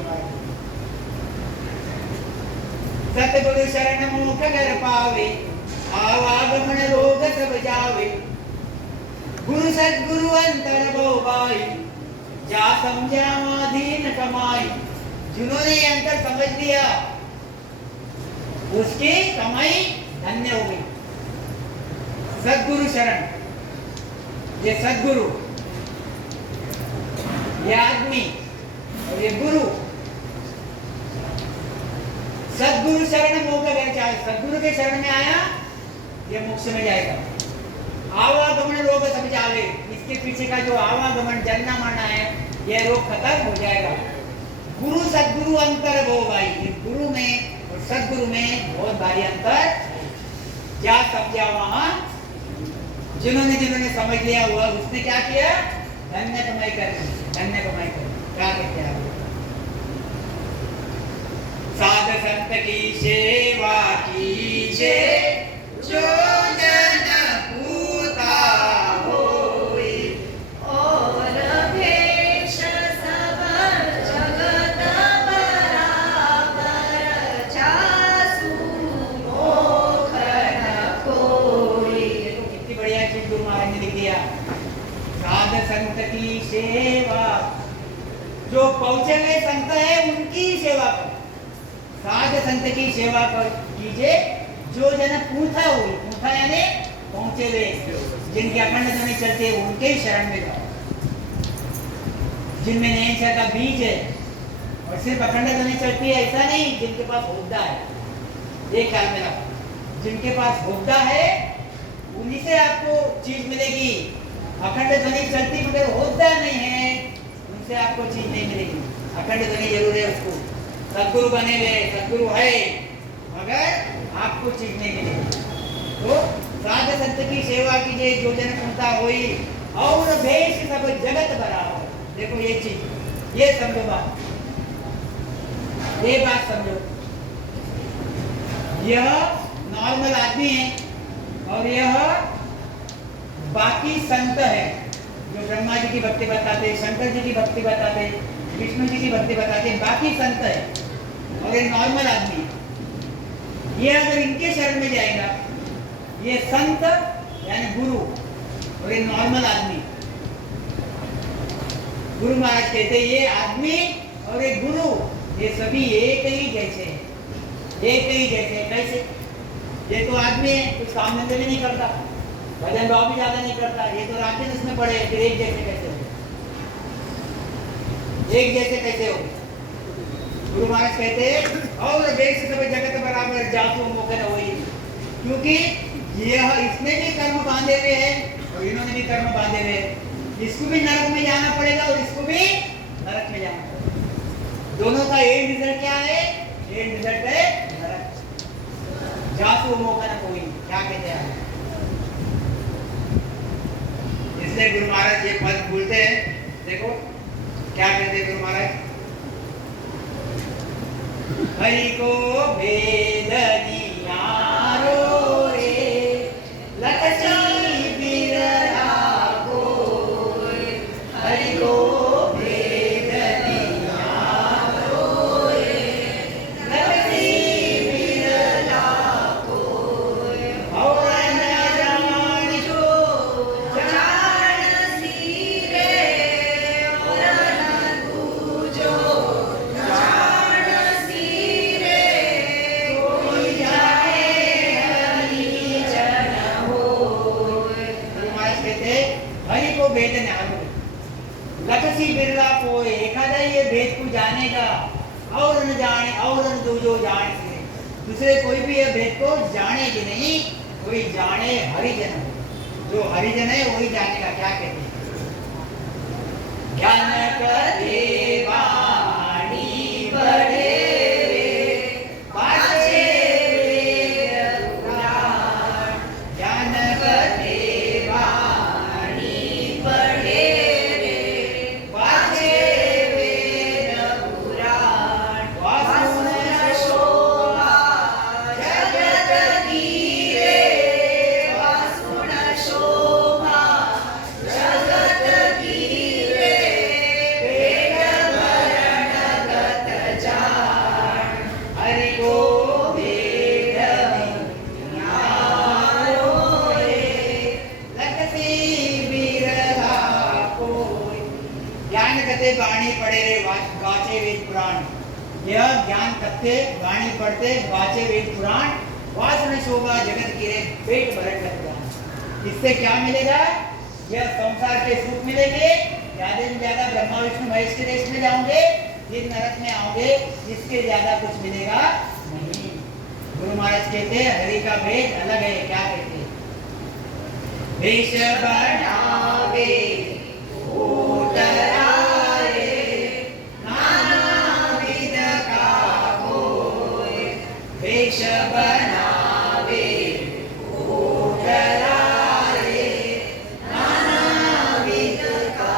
सतगुरु शरण मोक्ष घर पावे, आवागमन रोग सब जावे, गुरु सद्गुरु अंतर भाई, जा समझा दीन कमाई। जिन्होंने ये अंतर समझ लिया उसकी कमाई धन्य हो गई। सद्गुरु शरण, ये सद्गुरु, ये आदमी और ये गुरु। सद्गुरु शरण मोक्ष गया, चाहे सद्गुरु के शरण में आया ये मोक्ष में जाएगा। आवागमन रोग सब जावे, इसके पीछे का जो आवागमन जन्ना मरना है ये रोग खत्म हो जाएगा। गुरु सद्गुरु अंतर वो भाई, गुरु में और सद्गुरु में बहुत भारी अंतर। क्या समझा वहां? जिन्होंने समझ लिया हुआ उसने क्या किया? धन्य कमाई कर, धन्य कमाई कर। क्या कहते हैं? साध संत की सेवा कीजे, जो जन पूता होई, और भेष सब जगत बराबर, जासु मोक्ष न कोई। देखो कितनी बढ़िया चीज गुरु महाराज ने लिख दिया। साध संत की सेवा, जो पहुंचे हुए संत है उनकी सेवा करो। साध संत की सेवा कीजिए, जो जन पूथा हुई, पूथा यानी पहुंचे हुए, जिनके अखंड ध्वनि चलते हैं उनके शरण में जाओ। जिनमें नैन का बीज है और सिर्फ अखंड ध्वनि चलती है ऐसा नहीं, जिनके पास होद्दा है, ये ख्याल में रखो। जिनके पास होद्दा है उन्हीं से आपको चीज मिलेगी। अखंड ध्वनि चलती मगर होद्दा नहीं है, उनसे आपको चीज नहीं मिलेगी। अखंड ध्वनि जरूर है उसको, सद्गुरु बने हुए, सद्गुरु है मगर आपको चीज नहीं मिलेगी। तो साध संत की सेवा कीजिए, जो जन पूता होई, और भेष सब जगत बराबर। देखो ये चीज, ये समझो बात, ये बात समझो। यह नॉर्मल आदमी है और यह बाकी संत है जो ब्रह्मा जी की भक्ति बताते, शंकर जी की भक्ति बताते, विष्णु जी की भक्ति बताते, बाकी संत है और ये नॉर्मल आदमी। ये अगर इनके शरण में जाएगा, ये संत यानी गुरु और ये नॉर्मल आदमी, गुरु महाराज कहते ये आदमी और ये गुरु ये सभी एक ही जैसे हैं, एक ही जैसे। कैसे? ये तो आदमी है, कुछ काम धंधे भी नहीं करता, भजन भाव भी ज्यादा नहीं करता, ये तो रात दिन उसमें पड़े, फिर एक जैसे कैसे हो? एक जैसे कैसे हो? गुरु महाराज कहते हैं और देश सब जगत बराबर, जासु मोक्ष न होई। क्योंकि यह इसने भी कर्म बांधे हुए हैं और इन्होंने भी कर्म बांधे हुए हैं। इसको भी नरक में जाना पड़ेगा और इसको भी नरक में जाना पड़ेगा। दोनों का एंड रिजल्ट क्या है? एंड रिजल्ट है नरक। जासु मोक्ष न होई, क्या कहते हैं? इसलिए गुरु महाराज ये पद बोलते हैं। देखो क्या कहते हैं गुरु महाराज? हरि को भेद निहारो रे, लखसी बिरला कोय। हरि को भेद निहारो रे, लखसी बिरला कोय। और न जानी जो जानसी रे, और न दूजो जानसी रे, कोई जाने हरि जन होय। हरि को भेद न्यारो, लखसी बिरला कोई, एखादा ये भेद को जानेगा और न जाने, और न दो जो जाने से, दूसरे कोई भी ये भेद को जानेगी नहीं। कोई जाने हरिजन, जो हरिजन है वही जानेगा। क्या कहते हैं? ज्ञान करे वाणी बढ़े, पाछे वेद पुराण। ज्ञान करे वाणी बढ़े, पाछे वेद पुराण। वासुन शोभा जगत की रे, वासुन शोभा जगत की रे, वेद कत्ते वाणी पढ़े रे वाचे वेद पुराण। यह ज्ञान कत्ते वाणी पढ़ते वाचे वेद पुराण, वासना शोभा जगत गिरे पेट भरत कर ज्ञान। इससे क्या मिलेगा? यह संसार के सुख मिलेंगे, ज्यादा से ज्यादा ब्रह्मा विष्णु महेश के देश में जाओगे, फिर नरक में आओगे, इसके ज्यादा कुछ मिलेगा नहीं। गुरु महाराज कहते हैं हरि का भेद अलग है। क्या कहते हैं? वेश बनावे उतराए, नानाविध का होय। वेश बनावे उतराए, नानाविध का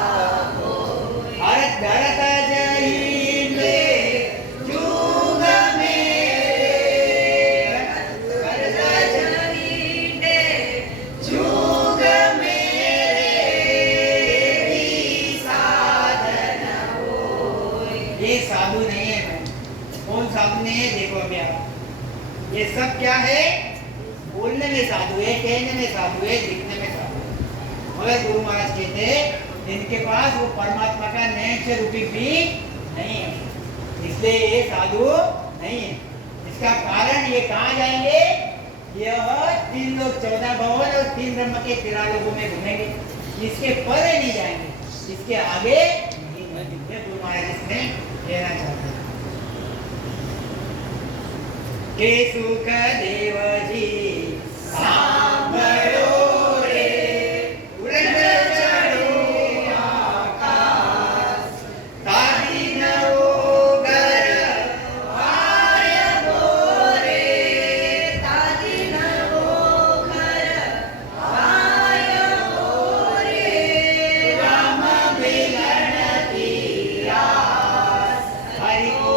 होय। भरत भरत जहींद्रे जुग मेरे, भरत जहींद्रे जुग मेरे, भी साधन होय। ये साधु नहीं है भाई। कौन साधु नहीं है? देखो अभी आप, ये सब क्या है? बोलने में साधु है, कहने में साधु है, दिखने में साधु है। मगर गुरु महाराज कहते हैं इनके पास वो परमात्मा का नैष्ठ रूपी भी नहीं है, इसलिए ये साधु नहीं है। इसका कारण ये कहाँ जाएंगे? यह 3 लोग 14 भवन और 3 ब्रह्म के 13 लोगों में घूमेंगे, इसके परे नहीं जाएंगे, इसके आगे नहीं जाएंगे। गुरु महाराज इसमें कहना चाहते हैं के सुख देव जी सांभळो रे, उड़न चढ़ो आकाश, तारी नवो घर आय बोरे, तारी नवो घर आय बोरे, राम मिलन की आस, हरि को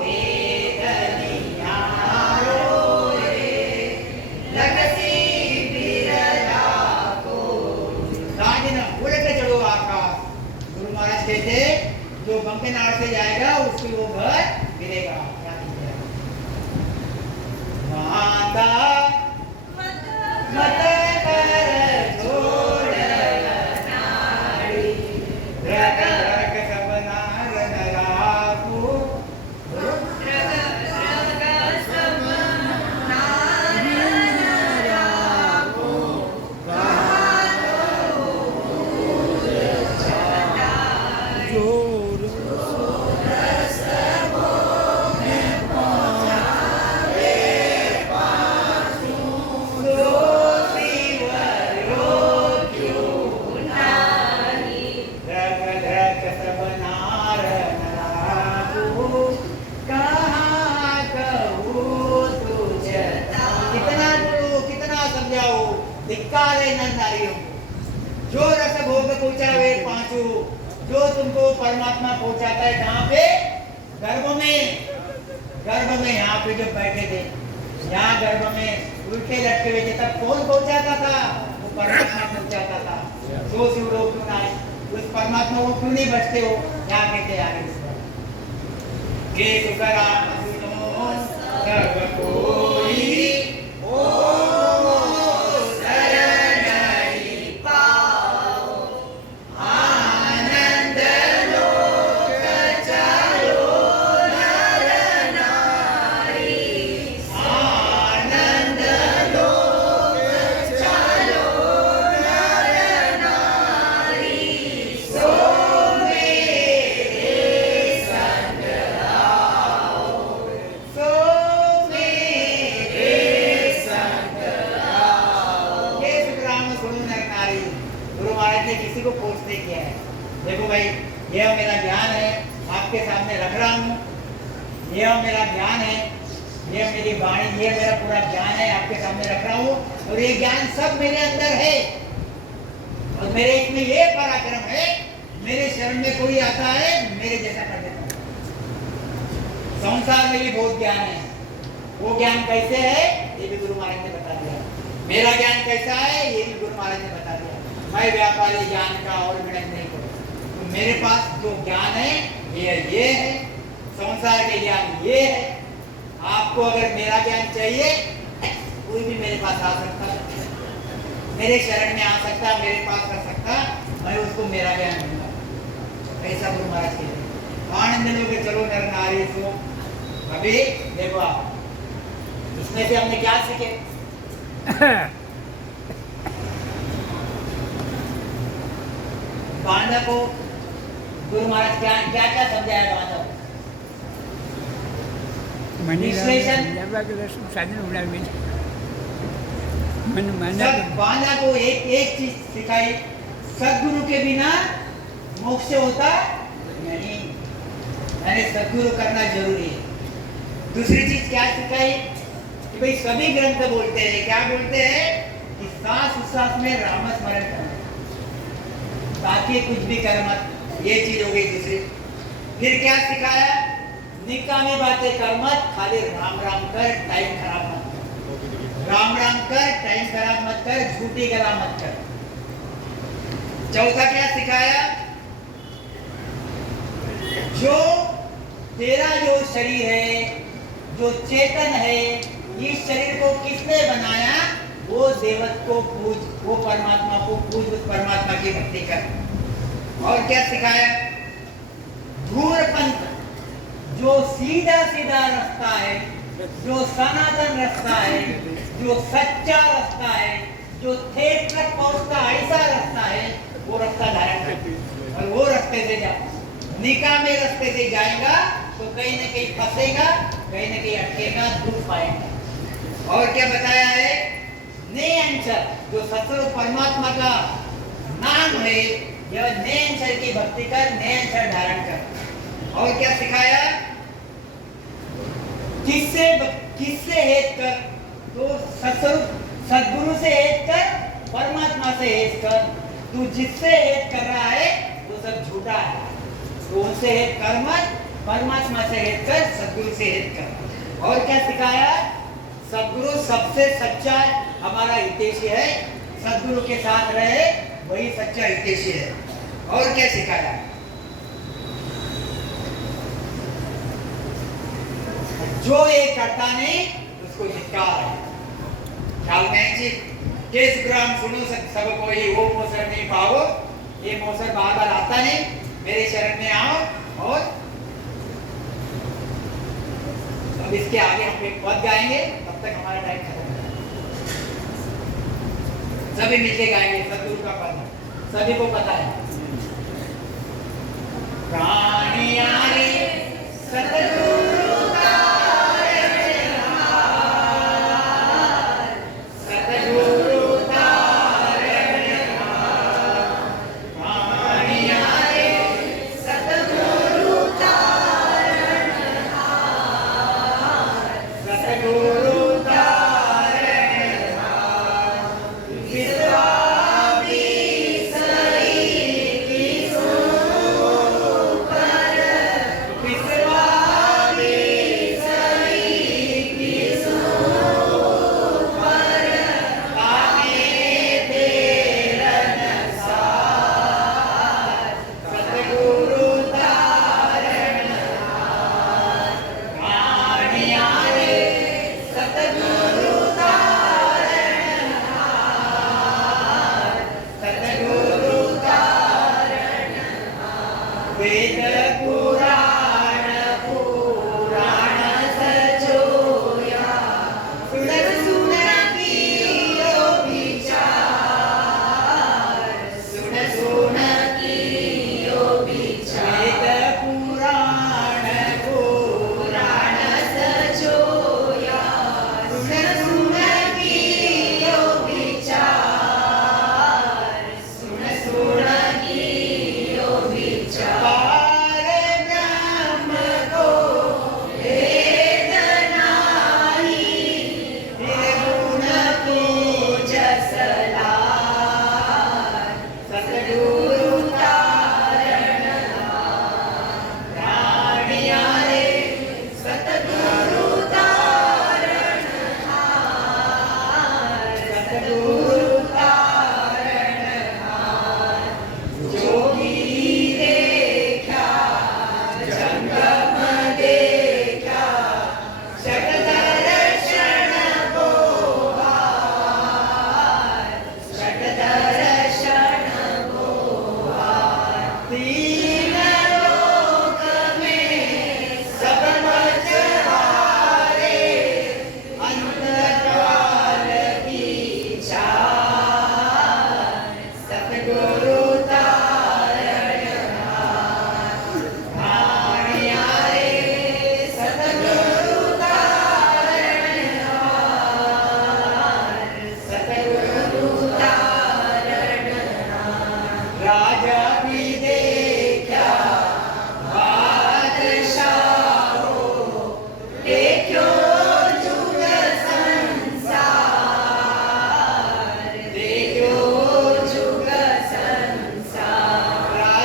वेद निहारो रे, लगसी बिरला को। तारी न उड़न चढ़ो आकाश। गुरु महाराज कहते जो बंकनाड़ से जाएगा उसकी वो घर गिरेगा। क्या कहते हैं? माता मत कर छोड़ नारी, रग रग सब नार नराकू, रग रग सब नार नराको, रग रग सब नार नराकू, कहाँ कहूँ तुझ। कितना बोलो, कितना समझाओ, धिक्कार है नर नारियों को। जो रस भोग पहुंचावे पांचू, जो तुमको परमात्मा पहुंचाता है कहाँ पे? गर्भ में। गर्भ में यहाँ पे जो बैठे थे, यहाँ गर्भ में उल्टे लटके हुए थे, तब कौन पहुंचाता था? वो परमात्मा पहुंचाता था। सो शिव लोग क्यों ना आए? उस परमात्मा को क्यों नहीं बचते हो? यहाँ कहते आगे के सुकराम सुनो सब कोई, ओम शरणि पाओ, आनंद लोक चलो नर नारी, आनंद लोक चलो नर नारी, सो मेरे संग आओ, सो मेरे संग आओ। ये सुखराम सुनो नर नारी। गुरु महाराज ने किसी को फोर्स नहीं किया है। देखो भाई, यह मेरा ज्ञान है, आपके सामने रख रहा हूँ। यह मेरा ज्ञान है, यह मेरी वाणी, यह मेरा पूरा ज्ञान है, आपके सामने रख रहा हूँ। और ये ज्ञान सब मेरे अंदर है, और मेरे इसमें ये पराक्रम है, मेरे शरण में कोई आता है मेरे जैसा कर देता हूँ। संसार में भी बहुत ज्ञान है, वो ज्ञान कैसे है ये भी गुरु महाराज ने बता दिया। मेरा ज्ञान कैसा है ये भी गुरु महाराज ने बता दिया। मैं व्यापारी ज्ञान का और गणन नहीं करूँ। तो मेरे पास जो ज्ञान है ये है, संसार के ज्ञान ये है। आपको अगर मेरा ज्ञान चाहिए, कोई भी मेरे पास आ सकता है, मेरे शरण में आ सकता, मेरे पास कर सकता, मैं उसको मेरा ज्ञान दूंगा। ऐसा ऐसा गुरु महाराज के आनंद लोगे चलो नर नारी सो। अभी देखो आप इसमें से हमने क्या सीखे? बांधा को गुरु महाराज क्या क्या क्या समझाया? बांधा विश्लेषण बांधा को एक चीज सिखाई, सदगुरु के बिना मोक्ष होता नहीं, यानी सदगुरु करना जरूरी है। दूसरी चीज क्या सिखाई कि भाई सभी ग्रंथ बोलते हैं, क्या बोलते हैं कि सांस उच्छ्वास में राम स्मरण करना, बाकी कुछ भी कर मत। ये चीज हो गई दूसरी। फिर क्या सिखाया? निकामी बातें कर मत, खाली राम राम कर, टाइम खराब मत कर। राम राम कर, टाइम खराब मत कर, झूठी गला मत कर। चौथा क्या सिखाया? जो तेरा जो शरीर है, जो चेतन है, इस शरीर को किसने बनाया? वो देवत को पूज, वो परमात्मा को पूज, उस परमात्मा की भक्ति कर। और क्या सिखाया? धूर पंथ, जो सीधा सीधा रास्ता है, जो सनातन रास्ता है, जो सच्चा रास्ता है, जो ठेठ तक पहुंचता ऐसा रास्ता है, वो रास्ता धारण कर और वो रास्ते से जा। निकामे रास्ते से जाएगा तो कहीं न कहीं फंसेगा, कहीं न कहीं अटकेगा, दुख पाएगा। और क्या बताया है? नेयंचर, जो सतगुरु परमात्मा का नाम है, यह नेयंचर की भक्ति कर, नेयंचर धारण कर। और क्या सिखाया? किससे हेत कर? तो सदगुरु से हेत कर, परमात्मा से हेत कर। तू जिससे हेत कर रहा है वो सब झूठा है, तो उनसे हेत कर मत, परमात्मा से हेत कर, सदगुरु से हेत कर। और क्या सिखाया? सदगुरु सबसे सच्चा हमारा हितैषी है, सदगुरु के साथ रहे वही सच्चा हितैषी है। और क्या सिखाया? जो ये करता नहीं उसको धिक्कार है। ख्याल में जी केस ग्राम सुनो सब कोई, वो मोसर नहीं पाओ, ये मोसर बार बार आता नहीं, मेरे शरण में आओ। और अब इसके आगे हम एक पद गाएंगे, तब तक हमारा टाइम खत्म हो जाएगा। सभी मिलके गाएंगे सदगुरु का पद, सभी को पता है। प्राणिया रे सतगुरु का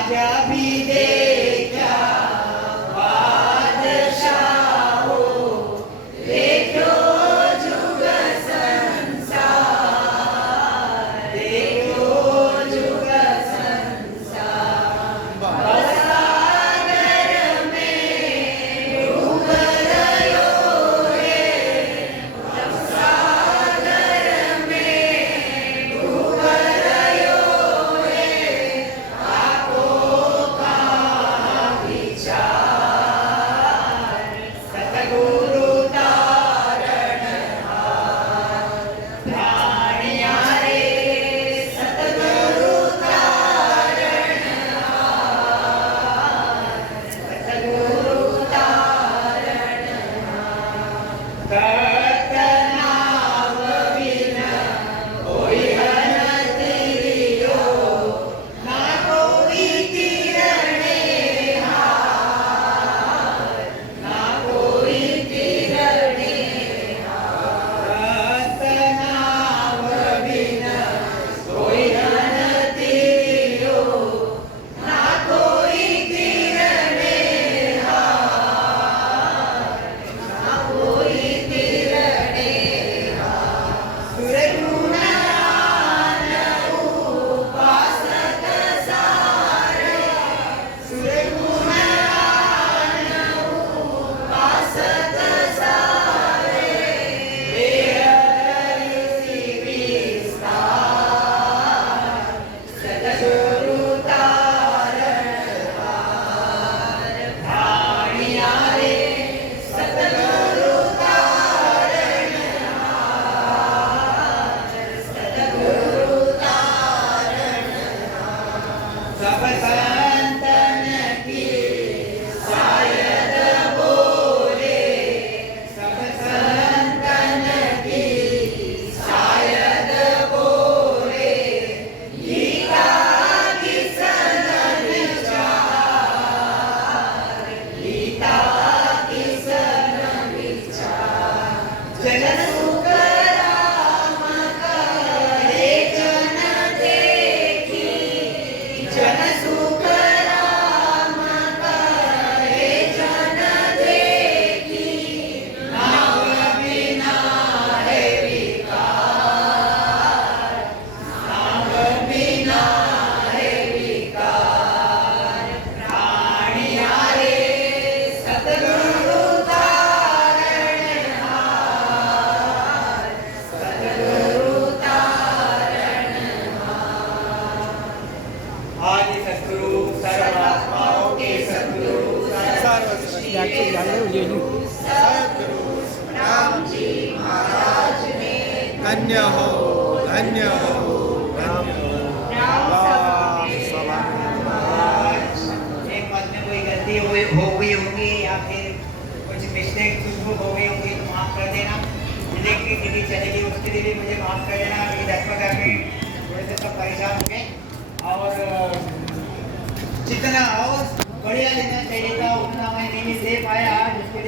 राजा भी देखा बादशाहो देखो जुग संसार देखो जुग संसार सागर में डूब रयो रे सागर में डूब रयो रे आपो का विचार सतगुरु प्राणिया रे सतगुरु सतगुरु नाम बिना कोई हनतिरियो ना कोई तिरणे हार ना कोई तिरणे सतनाम बिना कोई हनतिरियो ना कोई तिरणे हार ना कोई तिरणे सुरगुणान उपासक सार सुरगुणान उपासक सार ऋषि विस्तार सतगुरु तारणहार प्राणिया रे सतगुरु तारणहार सतगुरु सब संतन की शायद बोले सब संतन की शायद बोले गीता किसन विचार गीता किसन विचार जन सुख राम करे जन देखी जन सुख राम करे जन देखी नाम बिना है विकार नाम बिना है विकार प्राणिया रे सतगुरु तारणहार सतगुरु आदि सद्गुरु सर्वात्माओं के सद्गुरु सद्गुरु राम जी महाराज ने धन्य हो धन्य हो राम सभा एक पद में कोई गलती हो गई होगी या फिर कुछ मिस्टेक चूक हो गई होगी तो माफ कर देना। इलेक्ट्रिक दीदी चलेगी उसके लिए भी मुझे माफ कर देना। मेरी दर्पण में थोड़े से सब परेशान हो गए और जितना और बढ़िया लेना चाहिए था उतना मैं नहीं दे पाया जिसके लिए